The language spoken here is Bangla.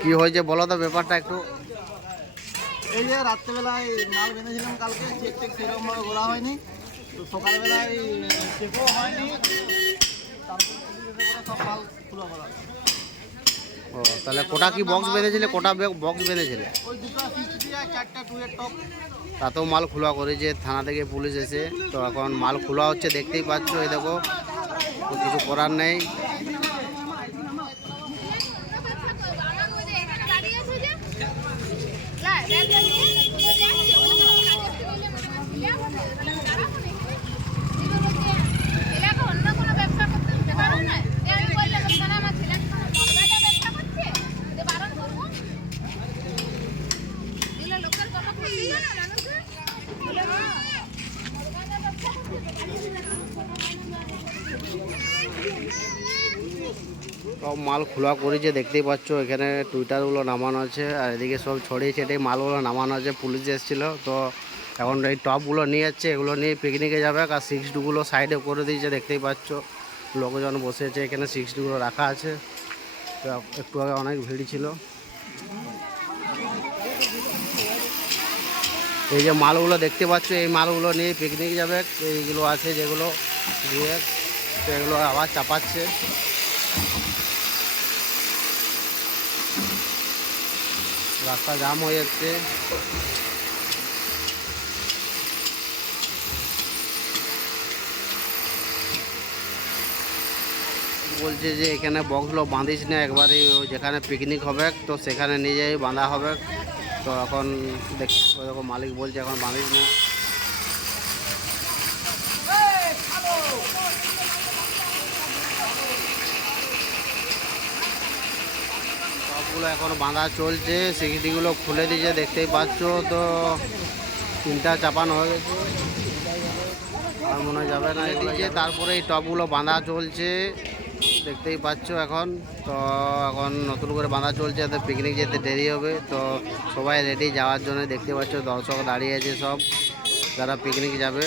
কি হয়েছে বলো তো ব্যাপারটা একটু। এই যে রাত্রেবেলায় মাল বেঁধেছিলাম কালকে চেক ভাবে ঘোরা হয়নি। তো সকালবেলায় চেকও হয়নি। ও তাহলে কোটা কি বক্স বেঁধেছিলে? কোটা বক্স বেঁধেছিলে? তাতেও মাল খোলা করেছে থানা থেকে পুলিশ এসে। তো এখন মাল খোলা হচ্ছে দেখতেই পাচ্ছ এই দেখো। কিছু করার নেই। Até 2000. সব মাল খোলা করেছে, দেখতেই পাচ্ছ, এখানে টুইটারগুলো নামানো আছে, আর এদিকে সব ছড়িয়ে ছেটে মালগুলো নামানো আছে, পুলিশ এসেছিল, তো এখন এই টপগুলো নিয়ে যাচ্ছে, এগুলো নিয়ে পিকনিকে যাবে, আর সিক্স ডুগুলো সাইডে করে দিয়েছে, দেখতেই পাচ্ছ, লোকজন বসেছে এখানে সিক্স ডুগুলো রাখা আছে, তো একটু আগে অনেক ভিড় ছিল। এই যে মালগুলো দেখতে পাচ্ছ, এই মালগুলো নিয়ে পিকনিক যাবে, এইগুলো আছে যেগুলো দিয়ে এগুলো আবার চাপাচ্ছে। রাস্তা জাম হয়ে যাচ্ছে। বলছে যে এখানে বক্সগুলো বাঁধিস না একবারে যেখানে পিকনিক হবে, তো সেখানে নিয়ে যাই বাঁধা হবে। তো এখন দেখ মালিক বলছে এখন বাঁধিস না। সবগুলো এখন বাঁধা চলছে সিকিটিগুলো খুলে দিয়েছে, দেখতেই পাচ্ছ তো। তিনটা চাপানো হয়ে গেছে। আর মনে যাবে না দিয়েছে তারপরে এই টপগুলো বাঁধা চলছে, দেখতেই পাচ্ছ এখন। তো এখন নতুন করে বাঁধা চলছে তো পিকনিক যেতে দেরি হবে। তো সবাই রেডি যাওয়ার জন্য দেখতে পাচ্ছ দর্শক দাঁড়িয়ে আছে সব, যারা পিকনিক যাবে।